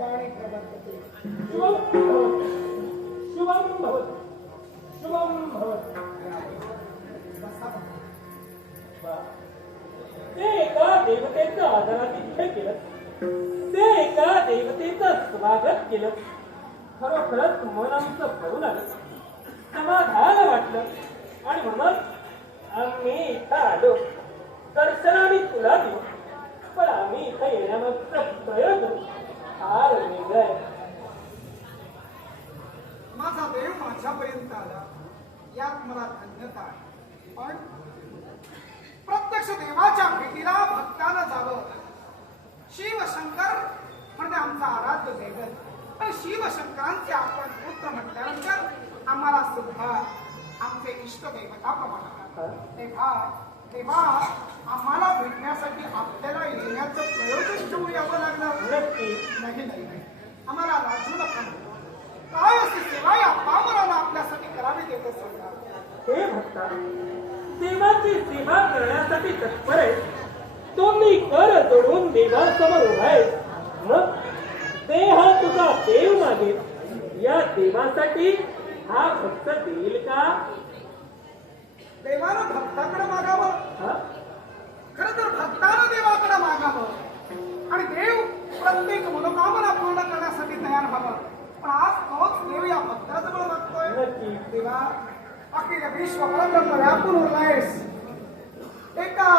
वेदवाणी प्रवर्तते शुभम शुभम भवतु शुभम भवतु ते एका देवतेचं आदरातिथ्य केलं ते एका देवतेचं स्वागत केलं. खरोखरच मन आमचं भरून आलं. समाधान वाटलं. आणि म्हणून आम्ही इथं आलो. दर्शन आम्ही तुला देऊ पण आम्ही इथं येण्यामागचं प्रयोजन फार वेगळं आहे माझा देव माझ्यापर्यंत आला. यात मला धन्यता आहे. पण प्रत्यक्ष देवाच्या भेटीला भक्तानं जावं. शिवशंकर म्हणजे आमचा आराध्य दैवत. पण शिवशंकरांचे आपण पुत्र म्हटल्यानंतर आम्हाला सुद्धा आमचे इष्ट देवता देवताप्रमाणे तेव्हा तेव्हा आम्हाला भेटण्यासाठी आपल्याला येण्याचं प्रयोजन ठेवून यावं लागलं नाही नाही नाही. आम्हाला लाजू नका काय असे सेवा या पामराला आपल्यासाठी करावी देत सांगा हे भक्ता देवाची सेवा करण्यासाठी तत्पर आहे. तो मी कर जोडून देवासमोर उभा आहे. मग देह तुझा देव मागेल. या देवासाठी हा भक्त देईल का? देवानं भक्ताकडे मागावं? खरं तर भक्तानं देवाकडे मागावं. आणि देव प्रत्येक मनोकामना पूर्ण करण्यासाठी तयार व्हावं. पण आज तोच देव या भक्ताजवळ मागतोय देवा अखिल विश्व परब्रह्म व्यापून उरलायस एका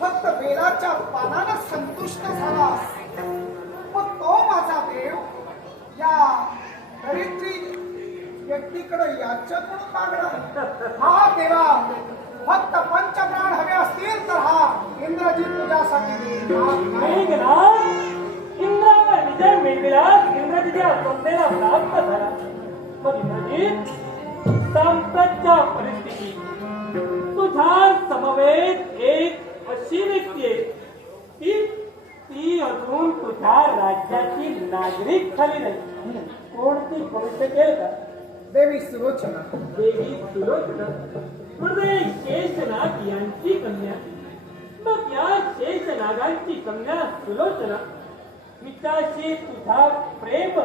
फक्त बेलाच्या पानानं संतुष्ट झालास. मग तो माझा देव या दरिद्री व्यक्तीकडे याच्याकडून मागणं हा देवा फक्त पंचप्राण हवे असतील तर हा इंद्रजी तुझ्यासाठी नाही. मेघनाथ इंद्रावर विजय मिळविलास. इंद्रजीच्या स्वप्नेला प्राप्त झाला. मग इंद्रजी सांप्रतच्या परिस्थिती तुझ्या समवेत एक अशी व्यक्ती आहे. की ती अजून तुझ्या राज्याची नागरिक झाली नाही. कोण ती करू शकेल का देवी सुलोचना देवी सुलोचना म्हणजे शेषनाग यांची कन्या. मग या शेषनागांची कन्या सुलोचना हिच्याशी तुझा प्रेम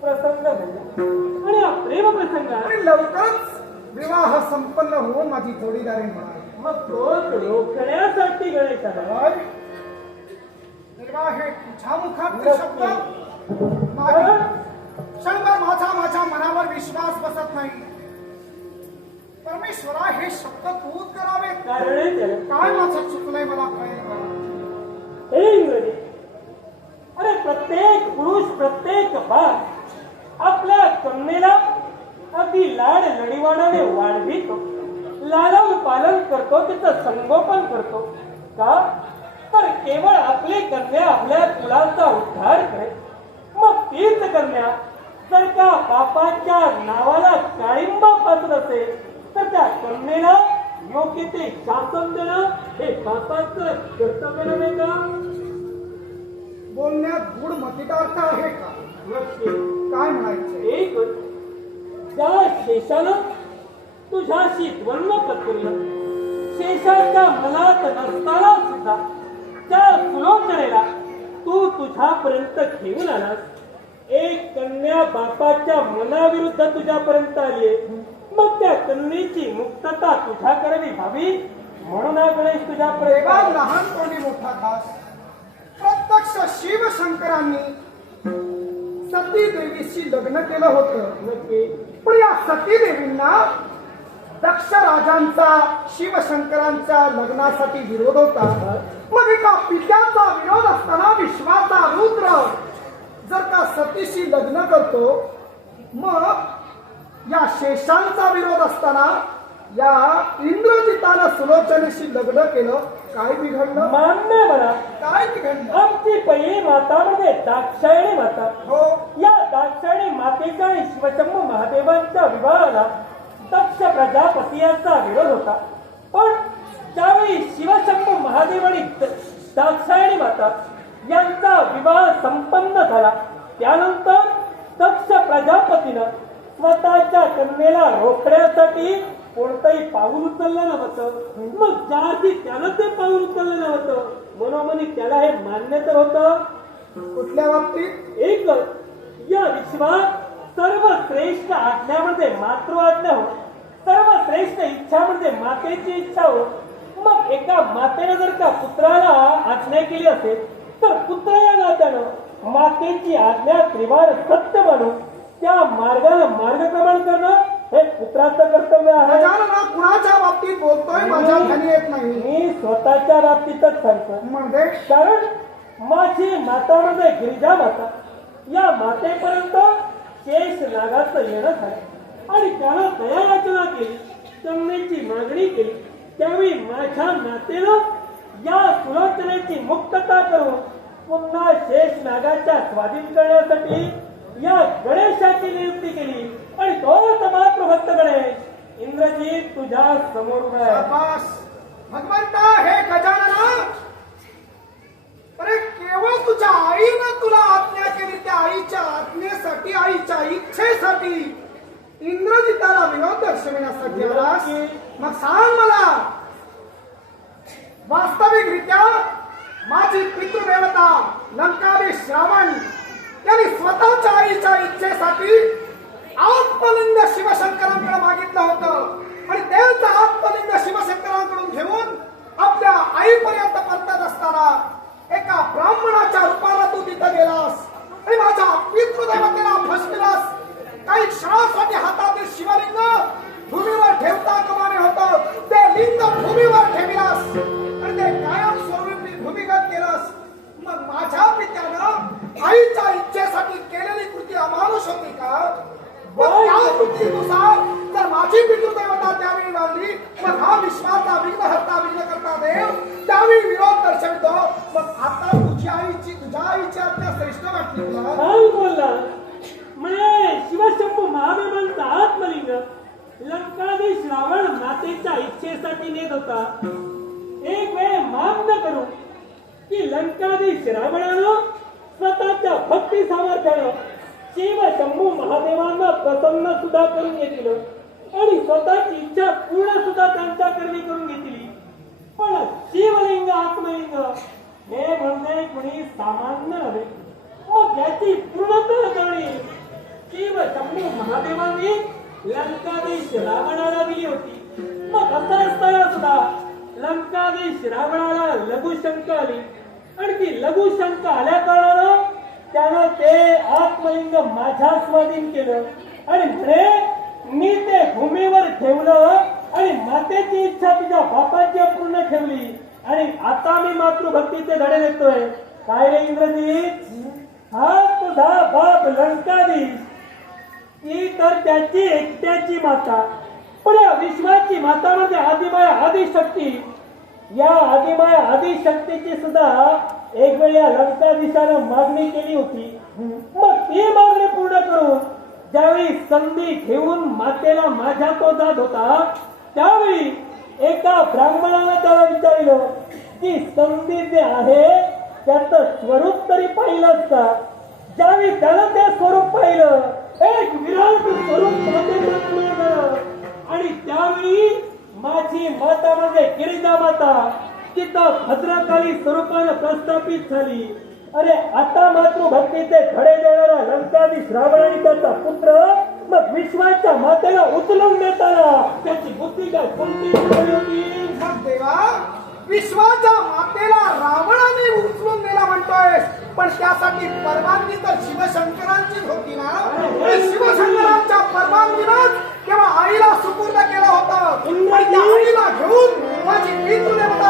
प्रसंग झाला. आणि हा प्रेम प्रसंग आणि लवकरच विवाह संपन्न होऊन माझी जोडीदारी होणार. मग तो रोखण्यासाठी गणेश आला. काय? देवा हे तुझ्या मुखात शब्द. शंकर माझा माझ्या मनावर विश्वास बसत नाही. परमेश्वरा हे शब्द तूच करावे काय माझं चुकलंय मला कळेल हे अरे प्रत्येक पुरुष प्रत्येक बाळ आपल्या कन्येला अगदी लाड लढीवाणाने वाढवितो. लालन पालन करतो तिचं संगोपन करतो. का? तर केवळ आपली कन्या आपल्या कुलाचा उद्धार करेल. मग तीच कन्या जर का बापाच्या नावाला काळिंबा पाचत असेल तर त्या कन्येला योग्य ते शासन देणं हे बापाचं कर्तव्य नव्हे का? बोलण्यात गुड मतितार्थ आहे का? नक्की. काय म्हणायचं? एक त्या शेषानं तुझ्याशी द्वंद्व पत्करलं शेषाच्या मनात नसताना सुद्धा त्या सुलोचनेला तू तुझ्यापर्यंत घेऊन आलास. एक कन्या बापाच्या मनाविरुद्ध तुझ्यापर्यंत आली मग त्या कन्येची मुक्तता तुझ्याकडे व्हावी म्हणून हा गणेश तुझ्यापर्यंत लहान कोणी मोठा खास. प्रत्यक्ष शिवशंकरांनी सती देवीशी लग्न केलं होतं. नक्की पण या सती देवींना दक्ष राजांचा शिवशंकरांच्या लग्नासाठी विरोध होता. मग एका पित्याचा विरोध असताना विश्वाचा रुद्र जर का सतीशी लग्न करतो मग या शेषांचा विरोध असताना या इंद्रजितानं सुलोचनेशी लग्न केलं काय बिघडलं? मान्य म्हणा काय बिघडलं? आमची पहिली माता म्हणजे दाक्षायणी माता. हो. या दाक्षायणी मातेच्या आणि शिवशंभू महादेवांच्या विवाहाला दक्ष प्रजापती यांचा विरोध होता. पण त्यावेळी शिवशंभू महादेव आणि दाक्षायणी माता यांचा विवाह संपन्न झाला. त्यानंतर दक्ष प्रजापतीनं स्वतःच्या कन्येला रोखण्यासाठी कोणतंही पाऊल उचललं नव्हतं. मग ज्याची त्यानं ते पाऊल उचललं नव्हतं. मनोमनी त्याला हे मान्य तर होतं. कुठल्या बाबतीत? एक या विश्वात सर्व श्रेष्ठ आज्ञामध्ये मातृ आज्ञा हो सर्व श्रेष्ठ इच्छा म्हणजे मातेची इच्छा हो मग एका मातेने जर का पुत्राला आज्ञा केली असेल तर पुत्र या नात्यानं मातेची आज्ञा त्रिवार सत्य म्हणून त्या मार्गाला मार्गक्रमण करणं हे पुत्राचं कर्तव्य आहे. कुणाच्या बाबतीत बोलतोय माझ्या खाली येत नाही. मी स्वतःच्या बाबतीतच सांगतो. म्हणजे कारण माझी माता म्हणजे गिरिजा माता. या मातेपर्यंत शेष नागाचं येणं झालं. आणि त्याला दया याचना केली जमण्याची मागणी केली. त्यावेळी माझ्या नातेनं या सुलोचनेची मुक्तता करून पुन्हा शेष नागाच्या स्वाधीन करण्यासाठी या गणेशाची नियुक्ती केली. आणि तोच मातृभक्त गणेश इंद्रजीत तुझ्या समोर भगवंता हे गजानना! अरे केवळ तुझ्या आईनं तुला आज्ञा केली त्या आईच्या आज्ञेसाठी आईच्या इच्छेसाठी. इंद्रजिताला विरोध दर्शविण्यासाठी मग सांग मला वास्तविकरित्या माझी पितृदेवता लंकावी श्रावण त्यांनी स्वतःच्या आईच्या हा विश्वाचा विघ्न हत्ता विघ्न करता देव। त्यावेळी विरोध दर्शवितो मग आता तुझ्या आईची तुझ्या आईच्या त्या श्रेष्ठ वाटली तुला बोलला म्हणजे शिवशंभू महादेवांचा आत्मलिंग लंकादेश रावण मातेच्या इच्छेसाठी नेत होता. एक वेळ मान्य करू की लंकादेश रावणानं स्वतःच्या भक्ती सामर्थ्यानं शिवशंभू महादेवांना प्रसन्न सुद्धा करून घेतलं. आणि स्वतःची इच्छा पूर्ण सुद्धा त्यांच्या कर्मी करून घेतली. पण शिवलिंग आत्मलिंग हे म्हणणे कुणी सामान्य नव्हे. मग याची पूर्णता करणे शिव शंभू महादेवांनी लंकादेश रावणाला दिली होती. मग असं असताना सुद्धा लंकादेश रावणाला लघुशंका आली. आणि ती लघुशंका आल्या कारणानं त्यानं ते आत्मलिंग माझ्या स्वाधीन केलं. आणि म्हणे मी ते भूमीवर ठेवलं आणि मातेची इच्छा तुझ्या बापाची पूर्ण ठेवली. आणि आता मी मातृभक्तीचे धडे देतोय काय रे इंद्रजीत हा तुझा बाप लंकाधीश ती तर त्याची एकट्याची माता. पण या विश्वाची माता म्हणजे आदिमाया आदिशक्ती. या आदिमाया आदिशक्तीची सुद्धा एक वेळ या लंकाधीशानं मागणी केली होती. मग ती मागणी पूर्ण करून ज्यावेळी संधी घेऊन मातेला माझ्या तो जात होता त्यावेळी एका ब्राह्मणानं त्याला विचारलं की संधी जे आहे त्याचं स्वरूप तरी पाहिलंच का? ज्यावेळी त्यानं ते स्वरूप पाहिलं एक विराट स्वरूप मातेचं आणि त्यावेळी माझी माता म्हणजे गिरिजा माता तिथं भद्रकाली स्वरूपानं प्रस्थापित झाली. अरे आता मातृभक्तीचे धडे देणारा लंकाधी श्रावण त्याचा पुत्र मग विश्वाच्या मातेला उचलून देताना त्याची बुद्धी काय कोणती झाली होती? मग देवा विश्वाच्या मातेला रावणाने उचलून नेला म्हणतोय. पण त्यासाठी परवानगी तर शिवशंकरांचीच होती ना? शिवशंकरांच्या परवानगीनंच तेव्हा आईला सुपूर्द केलं होतं. आईला घेऊन माझी पितृदेवता निघाली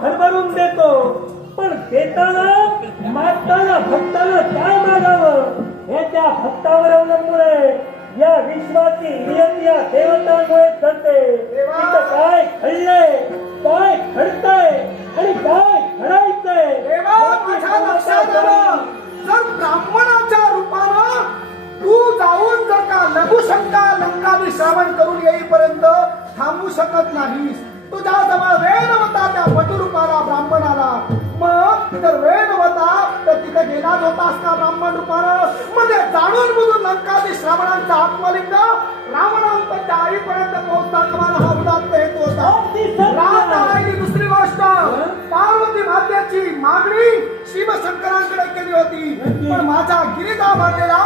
भरभरून देतो. पण देताना मागताना भक्तानं काय मागावं हे त्या भक्तावर अवलंबून आहे. या विश्वाची नियती या देवतांमुळे घडते तिथं काय घडलंय? काय घडतंय? आणि काय घडायचंय? आलं जर ब्राह्मणाच्या रूपानं तू जाऊन जर का लघुशंका लंकावी श्रावण करून येईपर्यंत थांबू शकत नाहीस. तुझ्या जवळ वेळ होता त्या वटुरूपाला ब्राह्मणाला मग जर वेळ होता तर तिथे गेलाच होतास का ब्राह्मण रूपानं म्हणजे जाणून बुजून लंकादी श्रावणांचा आत्मलिंग रावणांच्या आईपर्यंत पोहोचता कमाल हा उदात्त हेतू होता दुसरी गोष्ट पार्वती मातेची मागणी शिवशंकरांकडे केली होती. पण माझ्या गिरिजा मातेला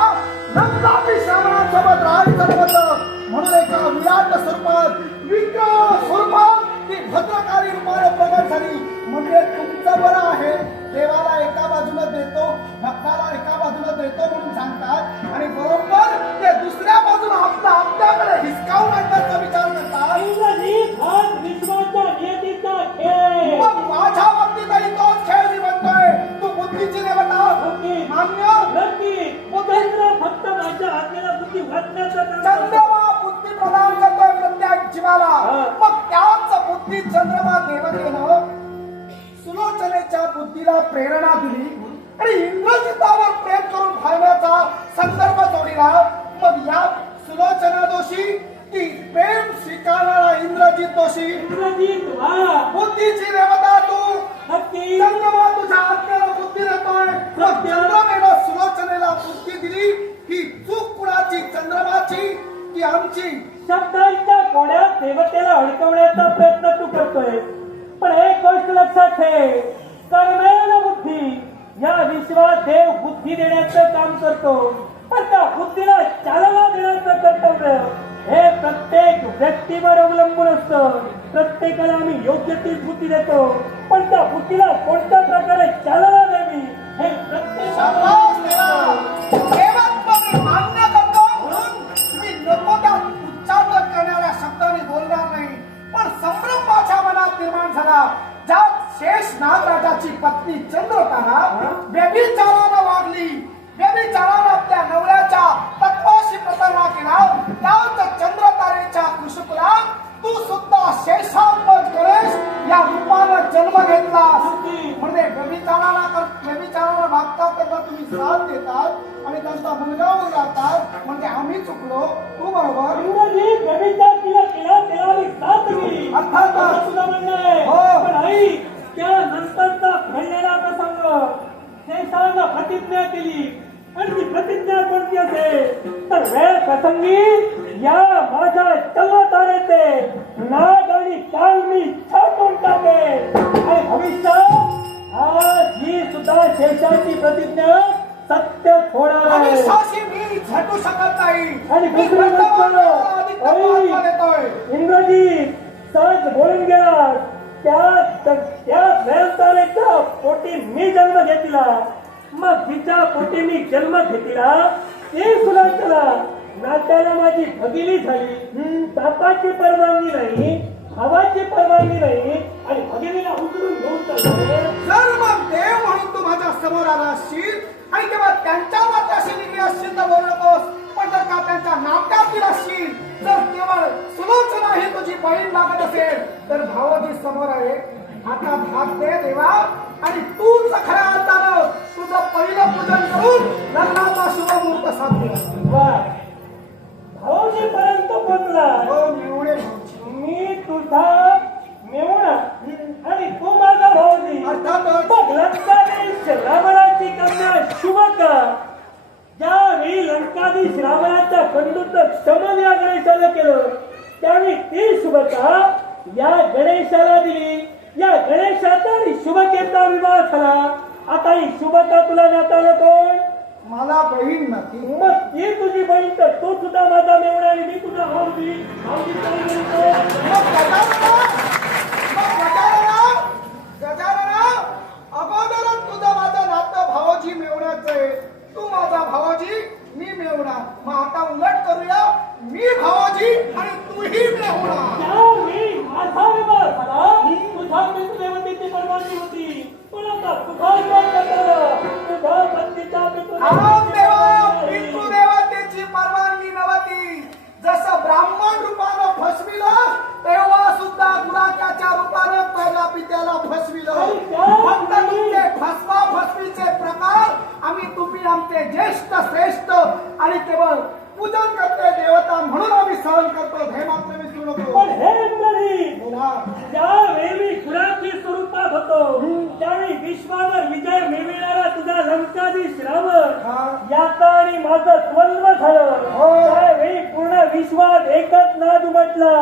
लंकापी श्रावणासोबत राहायचं नव्हतं म्हणून एका विराट स्वरूपात विग्रह स्वरूपात ती भद्रकाली रूपाने प्रगट झाली. म्हणजे तुमचं बरं आहे. हा. मग त्याच बुद्धी चंद्रमा देवतेनं सुलोचनेच्या बुद्धीला प्रेरणा दिली. आणि इंद्रजितावर प्रेम करून भावण्याचा संदर्भ जोडीला. मग या सुलोचना दोषी ती प्रेम स्वीकारणारा इंद्रजित दोषी इंग्रजीत वा. बुद्धीची देवता तू. चंद्रमा तुझ्या आत्म्याला बुद्धी देतोय. मग चंद्रमेला सुलोचनेला बुद्धी दिली. ही चूक कुणाची? चंद्रमाची. की आमची. शब्दांच्या देवतेला अडकवण्याचा प्रयत्न तू करतोय. पण एक गोष्ट लक्षात ठेव. कर्मेण बुद्धी या विश्वात देव बुद्धी देण्याचं काम करतो. पण त्या बुद्धीला चालना देण्याचं कर्तव्य हे प्रत्येक व्यक्तीवर अवलंबून असतं. प्रत्येकाला आम्ही योग्य ती बुद्धी देतो. पण त्या बुद्धीला कोणत्या प्रकारे चालना द्यावी हे प्रत्येक झाला ज्यात शेष नागराजाची पत्नी चंद्रतारा व्यभिचारानं वागली. व्यभिचारानं आपल्या नवऱ्याच्या तत्वाशी प्रतारणा केला. त्याच चंद्रतारेच्या कुशकुलात तू सुद्धा शेषात्मज गणेश या रूपानं जन्म घेतलास म्हणजे व्यभिचाराला कर व्यभिचाराला वागतात त्यांना तुम्ही साथ देतात आणि त्यांचा मुलगा उरलातात म्हणजे आम्ही चुकलो. तू बरोबर. इंग्रजी व्यभिचार तिला केला त्याला मी साथ दिली अर्थातच. असं तुझं म्हणणं आहे हो. पण आई त्या नंतरचा घडलेला प्रसंग शेषांना प्रतिज्ञा केली. आणि ती प्रतिज्ञा कोणती असेल? तर वेळ प्रसंगी या माझ्या चलतारेचे नाग आणि काल मी छाटून टाके. आणि भविष्यात आज ही सुद्धा शेषाची प्रतिज्ञा सत्य होणार आहे मी झटू शकत नाही. आणि दुसरी गोष्ट इंग्रजी सहज बोलून गेला त्या त्या वेळतारेच्या पोटी मी जन्म घेतला. मग तिच्या पोटी मी जन्म घेतला ते केला नात्याला माझी भगिनी झाली. बापाची परवानगी नाही भावाची परवानगी नाही आणि भगिनीला उचलून घेऊन जर मग देव म्हणून तू माझ्यासमोर आला असशील आणि केवळ त्यांच्या नात्याशी निगडी असशील तर बोलू नकोस पण जर का त्यांच्या नात्यातील असशील जर केवळ सुलोचना ही तुझी बहीण लागत असेल तर भावजी समोर आहे. आता भाग दे देवा. आणि तूच खऱ्या अर्थानं तुझं पहिलं पूजन करून लग्नाचा शुभ मुहूर्त साधला वा भाऊजी पर्यंत पोचला हो निवडे. मी तुझा मेवणा आणि तू माझा भाऊजी. अर्थातच. मग लंकाधीश रावणाची कन्या शुभका. ज्यावेळी लंकाधीश रावणाचा खंडूच शमन या गणेशाला केलं त्यावेळी ती शुभका या गणेशाला दिली. या गणेशाचा आणि शुभकेचा विवाह झाला. आता ही शुभका तुला नाताला कोण? मला बहीण नक्की मग ती तुझी बहीण तर तू सुद्धा माझा मेवणा आणि मी तुझा भाऊजी. भाऊजी? मग गजानना, मग गजानना, गजानना, अगोदरच तुझं माझं नातं भावोजी मिळवण्याचं आहे. तू माझा भावाजी मी मिळवणार. मग आता उलट करूया मी भावाजी आणि तूही मिळवणार. त्यावेळी माझा होती. पण आता तुझा नाद उमटला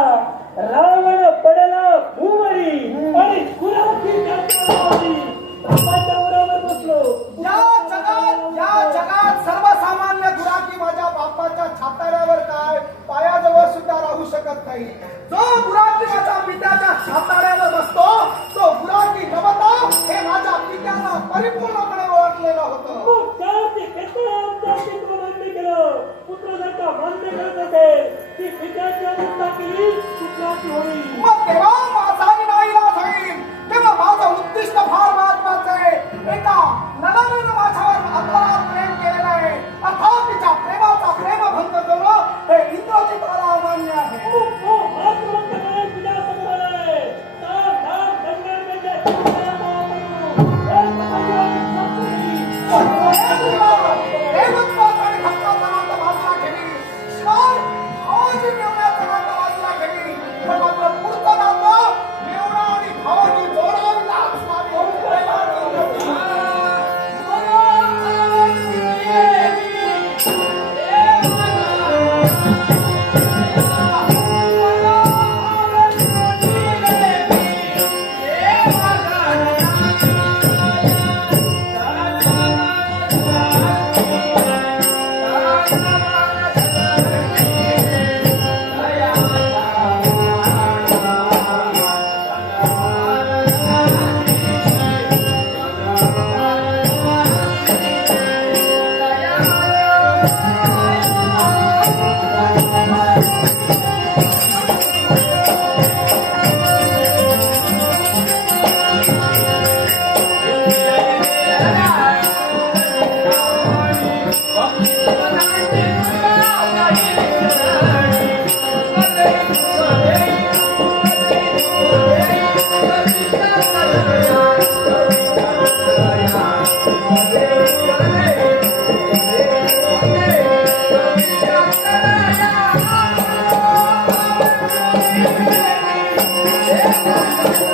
रावण पडला भूमरी आणि गुलाबी या जगात सर्वसामान्य माझ्या छाताऱ्यावर काय पायाजवळ सुद्धा राहू शकत नाही. जो माझ्या पित्याच्या छाताऱ्यावर तो हे माझ्या परिपूर्ण glory Thank you.